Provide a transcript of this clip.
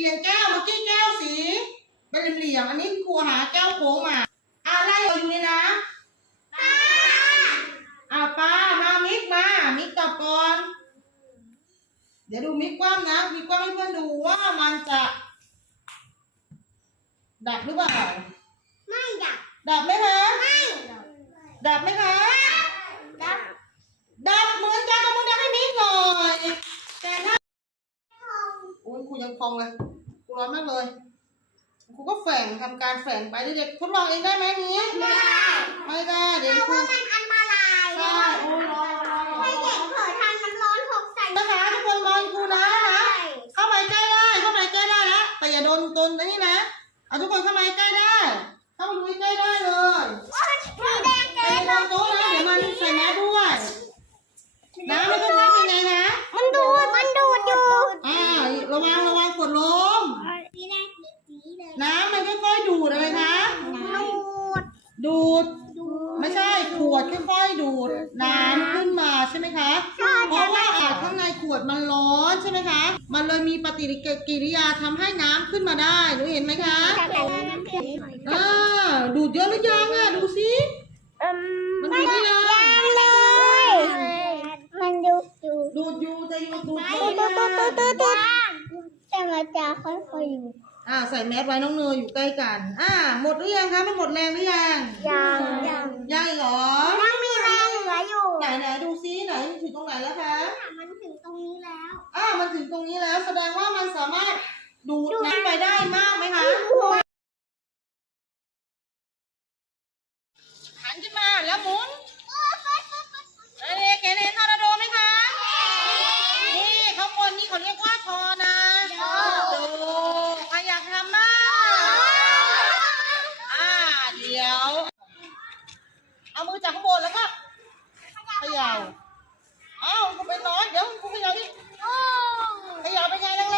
ลี่ยนแก้วเมื่อกี้แก้วสีเป็นเหลี่ยมๆอันนี้ครูหาแก้วโค้งมาอ่าไล่เราอยู่นี่นะอ่าป้ามามิกมา มิกตอบก่อน เดี๋ยวดูมิกกว้างนะมิกกว้างให้เพื่อนดูว่ามันจะดับหรือเปล่า ไม่ดับ ดับไหมคะ ไม่ ดับดับไหมคะ ดับ ดับเหมือนกันเอามือดับให้มิกหน่อย แต่ถ้าโอ้ ยครูยังพองเลยครูร้อนมากเลยครูก็แฝงทำการแฝงไปเด็กๆทดลองเองได้ไหมเนี้ยไม่ได้ไม่ได้เดี๋ยวเพครูราะว่ามันอันตรายใช่โอ้ยร้อนร้อนร้อนให้เด็กเผลอทานน้ำร้อนหกใส่นะคะทุกคนมองครูนะนะเข้าไปใกล้ได้เข้าไปใกล้ได้นะแต่อย่าโดนตนนะนี่นะเอาทุกคนเข้ามาใกล้ได้เข้ามาดูใกล้ได้เลย สีแดง แต่ เกิ อย่าน โดนโต๊ะนะเดี๋ยวมันใส่แมสด้วย น้ำมันต้องใช้ยังไงนะ มันดูด มันดูดอยู่ อ่าระวังระวังกดลม สีแดงสีเลย น้ำมันค่อยๆดูดอะไรคะ ดู ดดูดดูด ไม่ใช่ขวดค่อยๆดูดน้ำขึ้นมาใช่ไหมคะใช่เพราะว่าอาข้างในขวดมันร้อนใช่ไหมคะ มันเลยมีปฏิกิริยาทำให้น้ำขึ้นมาได้หนูเห็นไหมคะอ่าดูดเยอะหรือยังอะดูสิมันดูดหรือยังเลย มันดูดอยู่ดูดอยู่แต่อยู่ดูดตูไม่ดตูดตูดตูดตูได้ดแต่มันจะค่อยๆอยู่อ่าใส่แมสไว้น้องเนยอยู่ใกล้กัน อ่า หมดหรือยังคะมันหมดแรงหรือยังยังยัง ยังอีกเหรอ ยังมีแรงเหลืออยู่ ไหนไหนดูซิ ไหนถึงตรงไหนแล้วคะมันถึงตรงนี้แล้วอ้าวมันถึงตรงนี้แล้ว แสดงว่ามันสามารถดูดน้ำไปได้มากไหมคะหันขึ้นมาแล้วหมุนเอ้ยเกเรนทอร์นาโดไหมคะ นี่ข้างบนนี่เขาเรียกว่าทอนาโดใครอยากทำบ้างอ่าเดี๋ยว เอามือจากข้างบนแล้วก็เขย่า อ้ากูไปนอนเดี๋ยวกูขยับดิขยับไปไงแล้ว